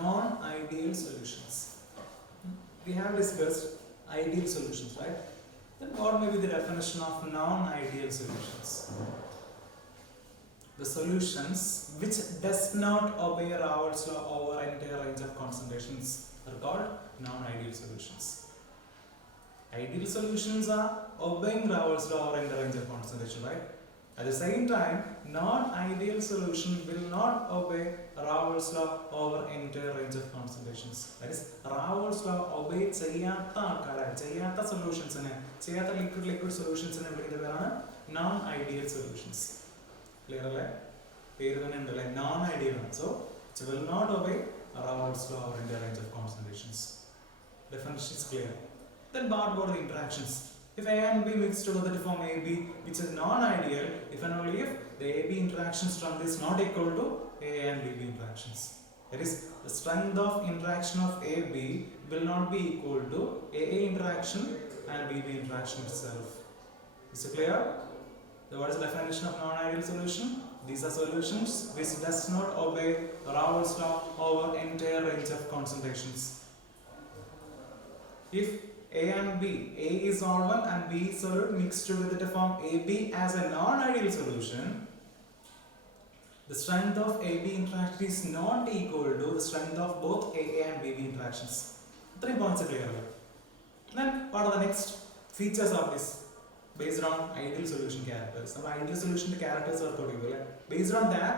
non-ideal solutions. We have discussed ideal solutions, right? Then what may be the definition of non-ideal solutions? The solutions which does not obey Raoult's law over entire range of concentrations are called non-ideal solutions. Ideal solutions are obeying Raoult's law over entire range of concentration, right? At the same time, non-ideal solution will not obey Raoult's law over entire range of concentrations. That is, Raoult's law obey ചെയ്യാത്ത സൊല്യൂഷൻസിനെ ചെയ്യാത്ത ലിക്വിഡ് സൊല്യൂഷൻസിനെ വിളിക്കുന്ന പേരാണ് non-ideal solutions. Clear അല്ലേ? പേര് തന്നെ ഉണ്ടല്ലേ, non-ideal ആണ്. So it will not obey Raoult's law over entire range of concentrations. Definition is clear. Then what about the interactions? If A and B mixed together to form AB, which is non-ideal, if and only if the AB interaction strength is not equal to A and BB interactions. That is, the strength of interaction of AB will not be equal to AA interaction and BB interaction itself. Is it clear? So what is the definition of non-ideal solution? These are solutions which does not obey Raoult's law over entire range of concentrations. If A and B, A is solvent and B is solid mixed together to form AB as a non-ideal solution, the strength of AB interaction is not equal to the strength of both AA and BB interactions. 3 points are clear. Then what are the next features of this based on ideal solution characters? Now ideal solution characters are called. Based on that,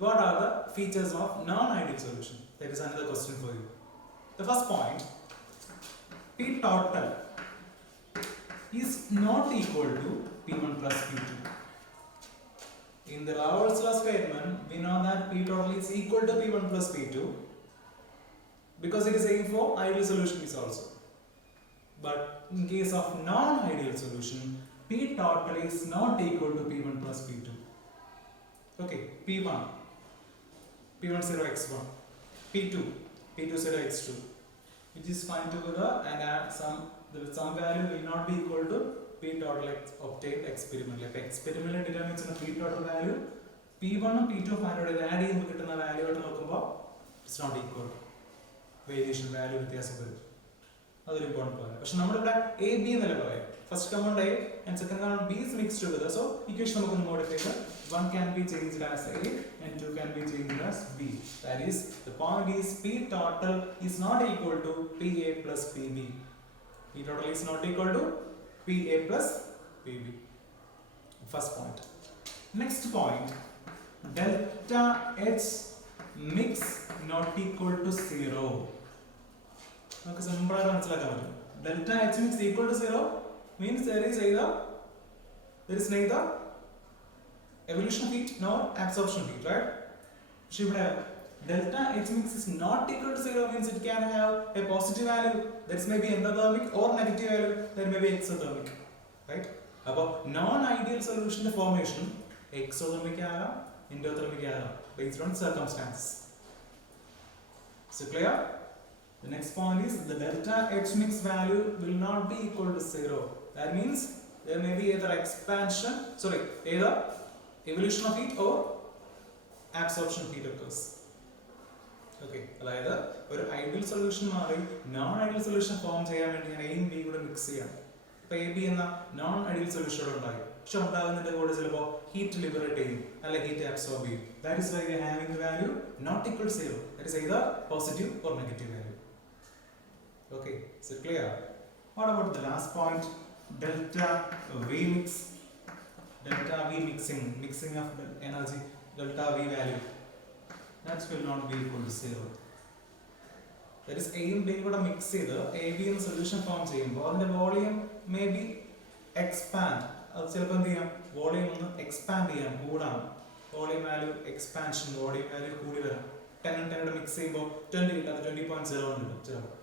what are the features of non-ideal solution? That is another question for you. The first point, P total is not equal to P1 plus P2. In the Raoult's law statement, we know that P total is equal to P1 plus P2 because it is same for ideal solutions also. But in case of non-ideal solution, P total is not equal to P1 plus P2. Okay, P1, P1 0 x1, P2, P2 0 x2. Which is find together and add some value will not be equal to P total obtained experimentally. If experimentally determines P total value, P1 and P2 find out add in the value it's not equal. Variation value വ്യത്യാസം വരും. അതൊരു important point. പക്ഷെ നമ്മളിവിടെ A B എന്നല്ല പറയാം. First compound A and second compound B is mixed together. So equation നമുക്ക് modify ചെയ്യാം. One can be changed as A and two can be changed as B. That is, the point is P total is not equal to PA plus PB. P total is not equal to PA plus PB. First point. Next point, delta H mix not equal to 0. Okay, simple answer. Delta H mix equal to 0 means there is neither evolution of heat nor absorption of heat, right? Delta H mix is not equal to 0 means it can have a positive value, that may be endothermic, or negative value, that may be exothermic, right? About non-ideal solution formation, exothermic endothermic based on circumstances. So clear? The next point is the delta H mix value will not be equal to 0. That means there may be either either evolution of heat or absorption of heat occurs. Okay, അതായത് ഒരു ideal solution മാറി non ideal solution form ചെയ്യാൻ വേണ്ടി ഞാൻ എയും B കൂടെ mix ചെയ്യാം. ഇപ്പൊ എ ബി എന്ന നോൺ ഐഡിയൽ സൊല്യൂഷൻ ഉണ്ടായി, പക്ഷെ ഉണ്ടാകുന്നതിന്റെ കൂടെ ചിലപ്പോൾ ഹീറ്റ് ലിബറേറ്റ് ചെയ്യും അല്ലെങ്കിൽ ഹീറ്റ് അബ്സോർബ് ചെയ്യും. That is why we are having the value not equal to 0. That is either positive or negative value. Okay, so clear? What about the last point, delta V mix? Delta V mixing of energy, delta V value, that will not be equal to 0. That is, A and B കൂടെ മിക്സ് ചെയ്ത് A B എന്ന solution form ചെയ്യുമ്പോൾ അതിന്റെ volume may be expand. അത് ചിലപ്പോൾ എന്ത് ചെയ്യാം, വോളിയം ഒന്ന് എക്സ്പാൻഡ് ചെയ്യാം, കൂടാം. Volume value expansion, volume value കൂടി വരാം. 10 and 10 മിക്സ് ചെയ്യുമ്പോൾ 20 കിട്ടാതെ 20.0 കിട്ടും ചിലപ്പോൾ.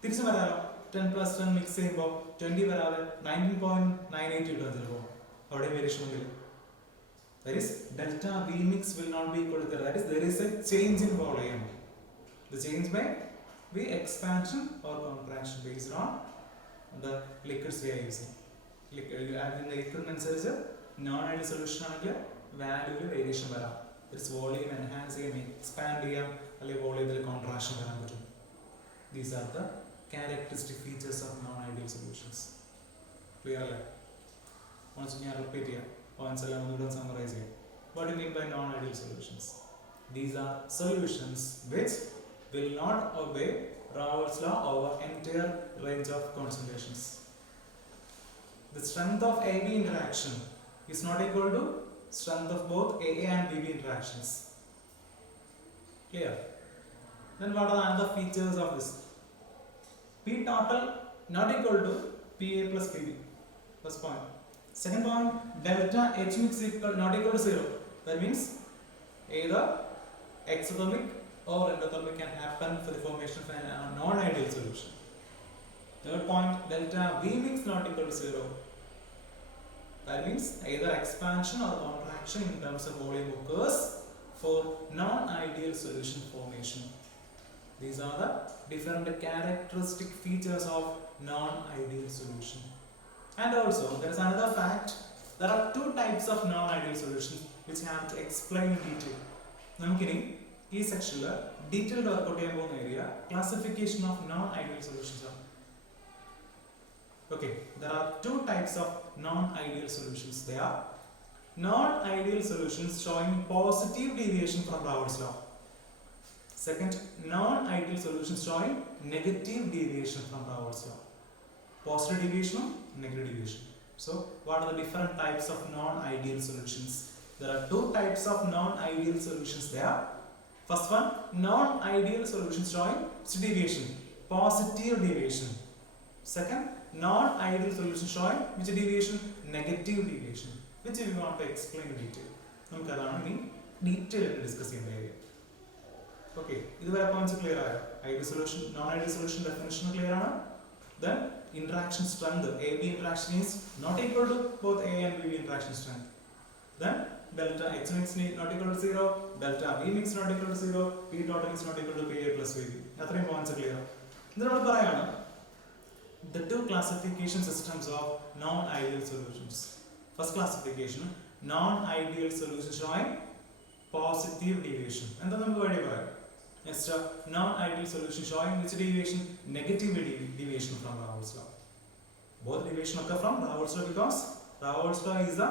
തിരിച്ചു വരാലോ, 10 plus 10 മിക്സ് ചെയ്യുമ്പോൾ 20 വരാതെ 19.98 കിട്ടും ചിലപ്പോൾ. അവിടെ വേരിയേഷൻ ഉണ്ടെങ്കിൽ that is, delta V mix will not be equal to 0. That is, there is a change in volume. The change may be expansion or contraction based on the liquids we are using. Liquid അനുസരിച്ച് non ideal solution ആണെങ്കിൽ വാല്യൂവിൽ വേരിയേഷൻ വരാം. There is volume enhance ചെയ്യാൻ എക്സ്പാൻഡ് ചെയ്യാം അല്ലെങ്കിൽ വോളിയത്തിൽ കോൺട്രാക്ഷൻ വരാൻ പറ്റും. These are the characteristic features of non ideal solutions. Clear അല്ലേ? ഓൺസ് ഞാൻ റിപ്പീറ്റ് ചെയ്യാം, പോയിന്റ്സ് എല്ലാം ഒന്നുകൂടെ സമ്മറൈസ് ചെയ്യാം. What do you mean by non-ideal solutions? These are solutions which will not obey Raoult's law over entire range of concentrations. The strength of AB interaction is not equal to strength of both AA and BB interactions. Clear? Then what are the other features of this? P total not equal to PA plus PB. First point. Second point, delta H mix not equal to 0. That means either exothermic or endothermic can happen for the formation of a non-ideal solution. Third point, delta V mix not equal to 0. That means either expansion or contraction in terms of volume occurs for non-ideal solution formation. These are the different characteristic features of non-ideal solution. And also, there is another fact. There are two types of non-ideal solutions which I have to explain in detail. നമുക്കിനി ഈ സെക്ഷനിൽ detailed workout ചെയ്യാൻ പോകുന്ന area classification of non ideal solutions ആണ്. Okay, there are two types of non-ideal solutions. They are non-ideal solutions showing positive deviation from Raoult's law. Second, non-ideal solutions showing negative deviation from Raoult's law. Positive deviation, negative deviation. So, what are the different types of non-ideal solutions? There are two types of non-ideal solutions there. First one, non-ideal solutions showing deviation, positive deviation. Second, non-ideal solution showing which deviation, negative deviation, which we want to explain in detail. നമുക്ക് അതാണ് ഇനി ഡീറ്റെയിൽ ആയിട്ട് ഡിസ്കസ് ചെയ്യുന്ന area. Okay, ഇതുവരെ points clear ആയോ? Ideal solution, non ideal solution definition clear ആണ്. Then interaction strength, AB interaction is not equal to both A and BB interaction strength. Then delta H mix not equal to 0, delta V mix not equal to 0, P total is not equal to PA plus PB. അത്രയും points clear. ഇതിനോട് പറയാണ് the two classification systems of non-ideal solutions. First classification, non-ideal solution showing positive deviation. എന്താ നമുക്ക് വേണ്ടി പറയാം? Next, non-ideal solution showing which deviation, negative deviation from Raoult's law. Both deviation occur from Raoult's law because Raoult's law is the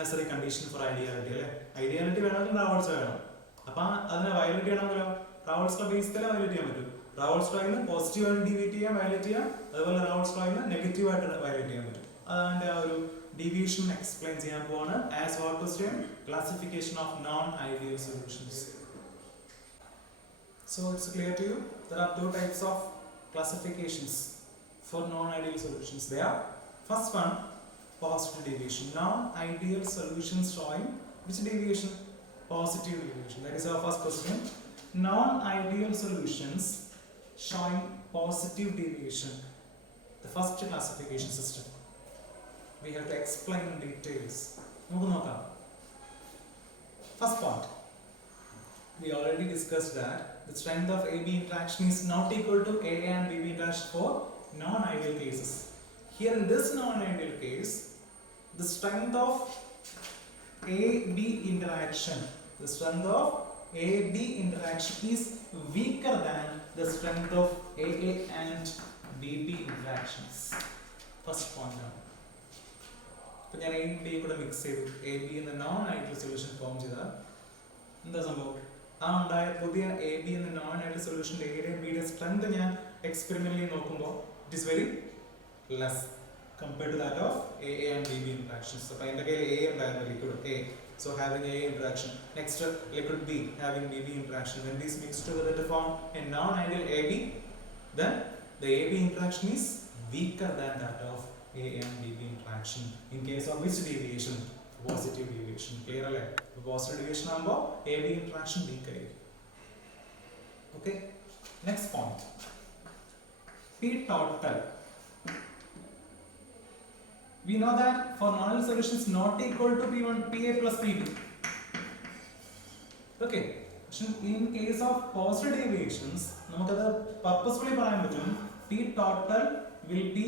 necessary condition for ideality. അല്ലേ? Ideality വേണമെങ്കിൽ Raoult's law വേണം. അപ്പം അതിനെ വയലേറ്റ് ചെയ്യണമെങ്കിലോ Raoult's law ബേസ് തന്നെ വയലേറ്റ് ചെയ്യാൻ പറ്റും. Raoult's law ന്ന് പോസിറ്റീവ് ആയിട്ട് ഡിവൈറ്റ് ചെയ്യാൻ വയലേറ്റ് ചെയ്യാം, അതുപോലെ Raoult's law ന്ന് നെഗറ്റീവ് ആയിട്ട് വയലേറ്റ് ചെയ്യാൻ പറ്റും. അതിന്റെ ആ ഒരു deviation explain ചെയ്യാൻ പോവാണ് as what question, classification of non-ideal solutions. So it's clear to you, there are two types of classifications for non-ideal solutions. They are, first one, positive deviation. Non-ideal solutions showing which deviation? Positive deviation. That is our first question. Non-ideal solutions showing positive deviation. The first classification system. We have to explain in details. First part. We already discussed that the strength of AB interaction is not equal to AA and BB interaction for non-ideal cases. Here in this non-ideal case, the strength of AB interaction, is weaker than the strength of AA and BB interactions. First point. അപ്പോൾ ഞാൻ A B കൂടെ മിക്സ് ചെയ്തു, AB എന്ന non-ideal solution form ചെയ്താൽ എന്താ സംഭവം? ആ ഉണ്ടായ പുതിയ എ ബി എന്ന നോൺ ഐഡിയൽ സൊല്യൂഷൻ്റെ എയുടെ ബിയുടെ സ്ട്രെങ്ത് ഞാൻ എക്സ്പെരിമെന്റലി നോക്കുമ്പോൾ it is very less compared to that of A and B B interactions. അപ്പോൾ എൻ്റെ കയ്യിൽ എ ഉണ്ടായിരുന്നു, liquid A, so having A interaction. Next, liquid B having BB interaction. When these mix together to form a non-ideal AB, then the AB interaction is weaker than that of A and BB interaction. In case of which deviation? Positive deviation. Clear alle? Positive deviation ആകുമ്പോൾ AB interaction weak ആയിരിക്കും. Okay. Next point. P total. We know that for non-ideal solutions not equal to P1, PA plus PB. Okay. In case of positive deviations, നമുക്കത് purposefully പറയാൻ പറ്റും P total will be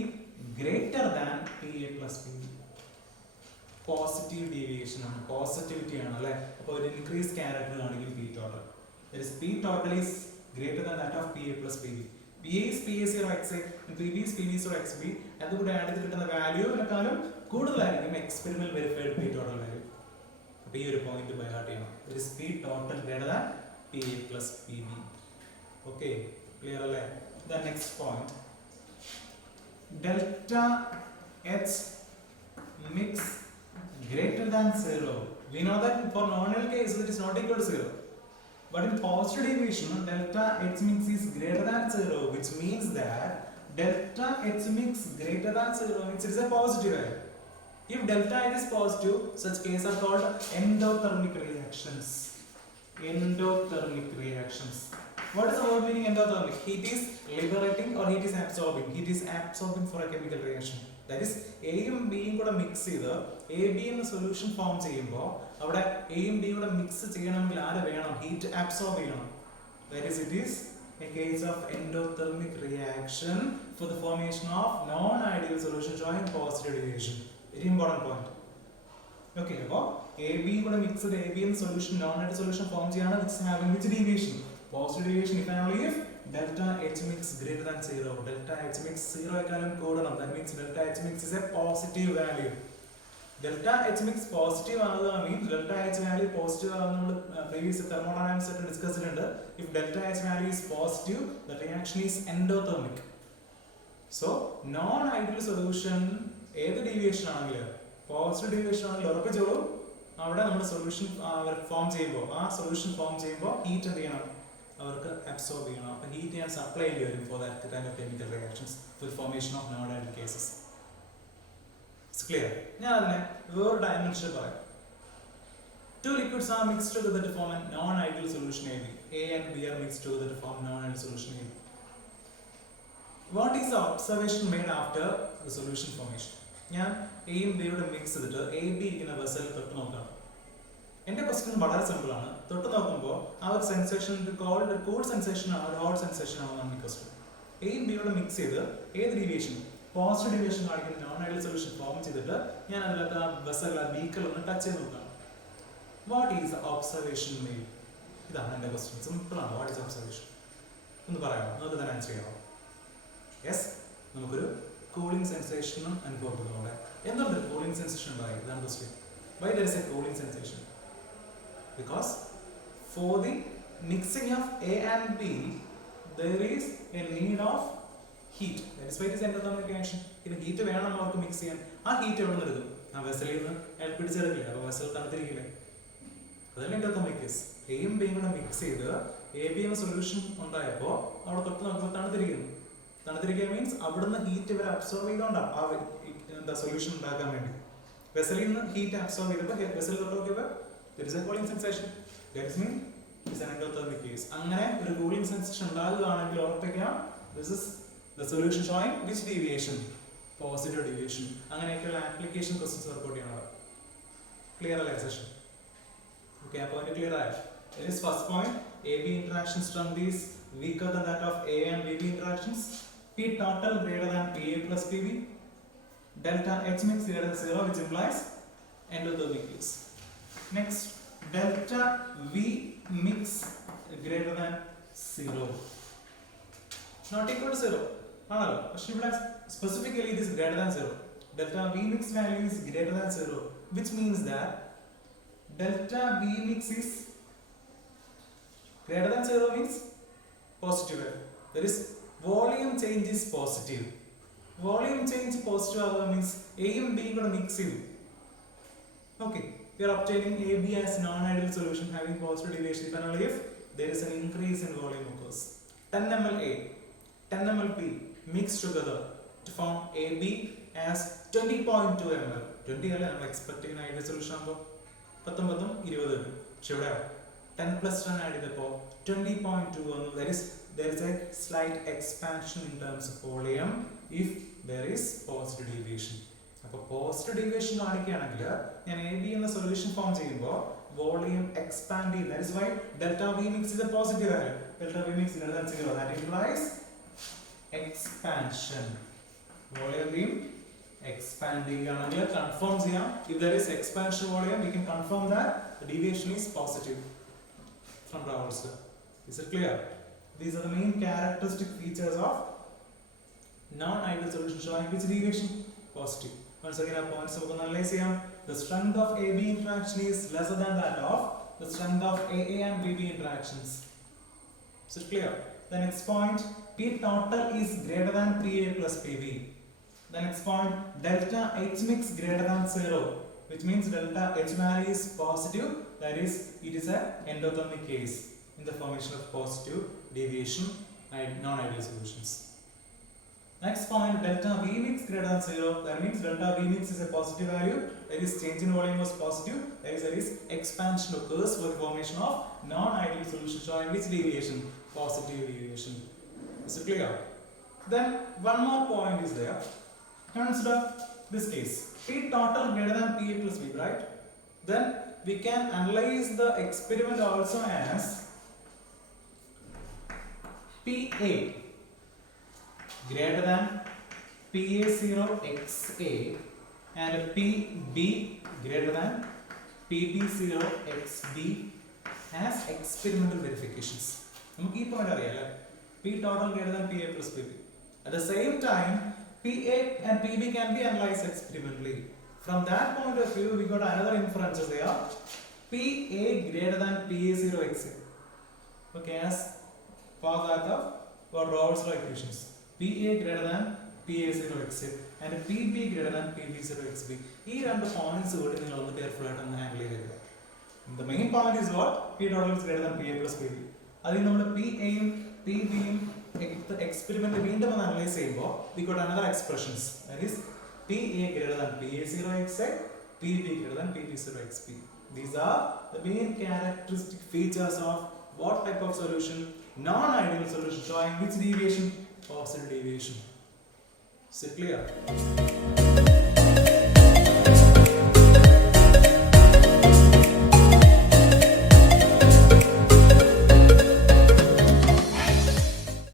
greater than PA plus PB. Positive deviation ആണ്, പോസിറ്റിവിറ്റി ആണ് അല്ലേ. അപ്പോൾ ഒരു increase character ആണെങ്കിൽ P total. That is P total is greater than that of PA plus PB. PA is PA0 XA and PB is PB0 XB. അതുകൂടെ ആഡ് ചെയ്ത് കിട്ടുന്ന വാല്യൂവിനെക്കാളും കൂടുതലായിരിക്കും experiment verified P total value. അപ്പോൾ ഈ ഒരു പോയിന്റ് ബൈ ഹാർട്ട് ചെയ്യണം. That is P total greater than PA plus PB. Okay, clear അല്ലേ? The next point. Delta H mix greater than 0. We know that for non-null case it is not equal to 0. But in positive deviation, delta H mix is greater than 0, which means that delta H mix greater than 0 means it is a positive value. If delta H is positive, such cases are called endothermic reactions. Endothermic reactions. What is the word meaning endothermic? Heat is liberating or heat is absorbing. Heat is absorbing for a chemical reaction. That is, A യും B യും കൂടെ മിക്സ് ചെയ്ത് AB എന്ന solution form ചെയ്യുമ്പോൾ അവിടെ A യും B യും കൂടെ മിക്സ് ചെയ്യണമെങ്കിൽ ആര് വേണം? ഹീറ്റ് അബ്സോർബ് ചെയ്യണം. That is, it is a case of endothermic reaction for the formation of non-ideal solution showing positive deviation. Very important point. Okay, അപ്പോൾ AB കൂടെ മിക്സ് ചെയ്ത് AB എന്ന സൊല്യൂഷൻ non-ideal solution ഫോം ചെയ്യാണ് which is having which deviation? Positive deviation if and only if delta H mix greater than 0. Delta H mix 0 േക്കാളും കൂടണം. That means delta H mix is a positive value. Delta H mix positive ആകുക means delta H value positive ആകുന്ന നമ്മൾ previous thermodynamics set discuss ചെയ്തിട്ടുണ്ട്. If delta H value is positive, the reaction is endothermic. So non-ideal solution ഏത് ഡീവിയേഷൻ ആണെങ്കിലും positive deviation ആണെങ്കിലും ഉറപ്പിച്ചോളൂ അവിടെ നമ്മുടെ സൊല്യൂഷൻ ഫോം ചെയ്യുമ്പോൾ ആ സൊല്യൂഷൻ ഫോം ചെയ്യുമ്പോൾ ഹീറ്റ് എന്ത് ചെയ്യണം? അവർക്ക് അബ്സോർബ് ചെയ്യണം. അപ്പോൾ ഹീറ്റ് ഞാൻ സപ്ലൈ ചെയ്യേണ്ടി വരും for that kind of chemical reactions for formation of non ideal cases. It's clear. ഞാൻ അതിനെ വേറെ ഡയമെൻഷൻ പറയാം. Two liquids are mixed together to form a non-ideal solution AB. A and B are mixed together to form non-ideal solution AB. What is the observation made after the solution formation? ഞാൻ എയും ബിയുടെ മിക്സ് ചെയ്തിട്ട് A B ഇരിക്കുന്ന വെസൽ തൊട്ട് നോക്കാം. എൻ്റെ ക്വസ്റ്റ്യൻ വളരെ സിമ്പിൾ ആണ്. തൊട്ട് നോക്കുമ്പോൾ ആ ഒരു സെൻസേഷൻ കോൾഡ് കൂൾ സെൻസേഷൻ ആണ് ഹോട്ട് സെൻസേഷൻ ആണ് നമ്മുടെ ക്വസ്റ്റ്യൻ. എയും ബിയോട് മിക്സ് ചെയ്ത് ഏത് ഡീവിയേഷൻ പോസിറ്റീവ് ഡീവിയേഷൻ കാണിക്കുന്ന നോൺ ഐഡിയൽ സൊല്യൂഷൻ ഫോം ചെയ്തിട്ട് ഞാൻ അതിനകത്ത് ആ വെസൽ ആ ബീക്കർ ഒന്ന് ടച്ച് ചെയ്ത് നോക്കാം. What is observation made? ഇതാണ് എൻ്റെ ക്വസ്റ്റ്യൻ. സിമ്പിൾ ആണ്. വാട്ട് ഈസ് ഒബ്സർവേഷൻ ഒന്ന് പറയാമോ? നമുക്ക് തന്നെ ആൻസർ ചെയ്യാമോ? യെസ്, നമുക്കൊരു കൂളിംഗ് സെൻസേഷനും അനുഭവപ്പെടുന്നു. അവിടെ എന്തുകൊണ്ട് കൂളിംഗ് സെൻസേഷൻ ഉണ്ടായി? ഇതാണ് question. Why there is a cooling sensation? Because for the mixing of A and B, there is a need of heat. That is why it is endothermic reaction. ഇത് ഹീറ്റ് വേണം അവർക്ക് മിക്സ് ചെയ്യാൻ. ആ ഹീറ്റ് എവിടെ നിന്ന് എടുക്കും? ആ വെസലിൽ നിന്ന് പിടിച്ചെടുക്കില്ല. അപ്പോൾ വെസൽ തണുത്തിരിക്കില്ലേ? അതല്ല endothermic case. എയും ബിയും കൂടെ മിക്സ് ചെയ്ത് എ ബി എന്ന സൊല്യൂഷൻ ഉണ്ടായപ്പോൾ അവിടെ തൊട്ട് നോക്കുമ്പോൾ തണുത്തിരിക്കുന്നു. തണുത്തിരിക്കുക മീൻസ് അവിടുന്ന് ഹീറ്റ് ഇവരെ അബ്സോർബ് ചെയ്തുകൊണ്ടാണ് ആ എന്താ സൊല്യൂഷൻ ഉണ്ടാക്കാൻ വേണ്ടി. വെസലിൽ നിന്ന് ഹീറ്റ് അബ്സോർബ് ചെയ്തപ്പോൾ വെസൽ തൊട്ട് നോക്കിയപ്പോൾ there is a cooling sensation. That is mean it is an endothermic case. അങ്ങനെ ഒരു cooling sensation ഉണ്ടാകുകയാണെങ്കിൽ ഓർപ്പിക്കാം this is the solution showing which deviation? Positive deviation. അങ്ങനെയൊക്കെയുള്ള ആപ്ലിക്കേഷൻ ക്വസ്റ്റ്യൻസ് വർക്കൗട്ട് ചെയ്യണം. ക്ലിയർ അല്ലേ സെഷൻ? ഓക്കെ, ആ പോയിന്റ് ക്ലിയർ ആയോ? That is first point. AB interactions strength is weaker than that of A and BB interactions. P total greater than PA plus PB. Delta H mix greater than 0, which implies endothermic case. Next, delta V mix greater than 0. Not equal to 0. ആണല്ലോ. പക്ഷെ ഇവിടെ specifically it is greater than 0. Delta V mix value is greater than 0, which means that delta V mix is greater than 0 means positive. That is, volume change is positive. Volume change positive ആവുക means A യും B യും കൂടെ മിക്സ് ചെയ്തു. Okay. We are obtaining AB as non-ideal solution having positive deviation if and only if there is an increase in volume occurs. 10 ml A, 10 ml B mixed together to form AB as 20.2 ml. 20 അല്ലേ നമ്മൾ എക്സ്പെക്ട് ചെയ്യുന്ന ideal solution ആകുമ്പോൾ 19 20. പക്ഷെ ഇവിടെ 10 plus 10 ആഡ് ചെയ്തപ്പോൾ 20.2 വന്നു. There is a slight expansion in terms of volume if there is positive deviation. അപ്പോൾ positive deviation കാണിക്കുകയാണെങ്കിൽ ഞാൻ എ ബി എന്ന സൊല്യൂഷൻ ഫോം ചെയ്യുമ്പോൾ വോളിയം എക്സ്പാൻഡ് ചെയ്യും. That is why delta V mix is a positive value. Delta V mix greater than 0. That implies expansion. Volume being expand ചെയ്യുകയാണെങ്കിൽ confirm ചെയ്യാം. If there is expansion volume we can confirm that the deviation is positive from Raoult's. Is it clear? These are the main characteristic features of non-ideal solution showing which deviation? Positive. Once again, our points we can analyze here. The strength of AB interaction is lesser than that of the strength of AA and BB interactions. Is it clear? The next point, P total is greater than 3A plus PB. The next point, delta H mix greater than 0, which means delta H value is positive, that is, it is an endothermic case in the formation of positive deviation and non-ideal solutions. Next point, delta V mix greater than 0, that means delta V mix is a positive value, that is change in volume was positive, that is expansion occurs for the formation of non-ideal solution showing which deviation? Positive deviation. Is it clear? Then one more point is there. Consider this case. P total greater than PA plus B, right? Then we can analyze the experiment also as PA greater than PA0 XA and PB greater than PB0 XB as experimental verifications. We point P total greater than PA plus PB. At the same time, PA and PB can be analyzed experimentally. From that point of view, we got another inferences there. PA greater than PA0 XA. Okay, as for that of Rolle's law equations. PA greater than PA0 XA and PB greater than PB0 XB. These are the points we will careful at handle. The main point is what? P total is greater than PA plus PB. That is, PA and PB the experiment we analyze we got another expressions, that is PA greater than PA0 XA, PB greater than PB0 XB. These are the main characteristic features of what type of solution? Non-ideal solution showing which deviation? Positive deviation. Is it clear?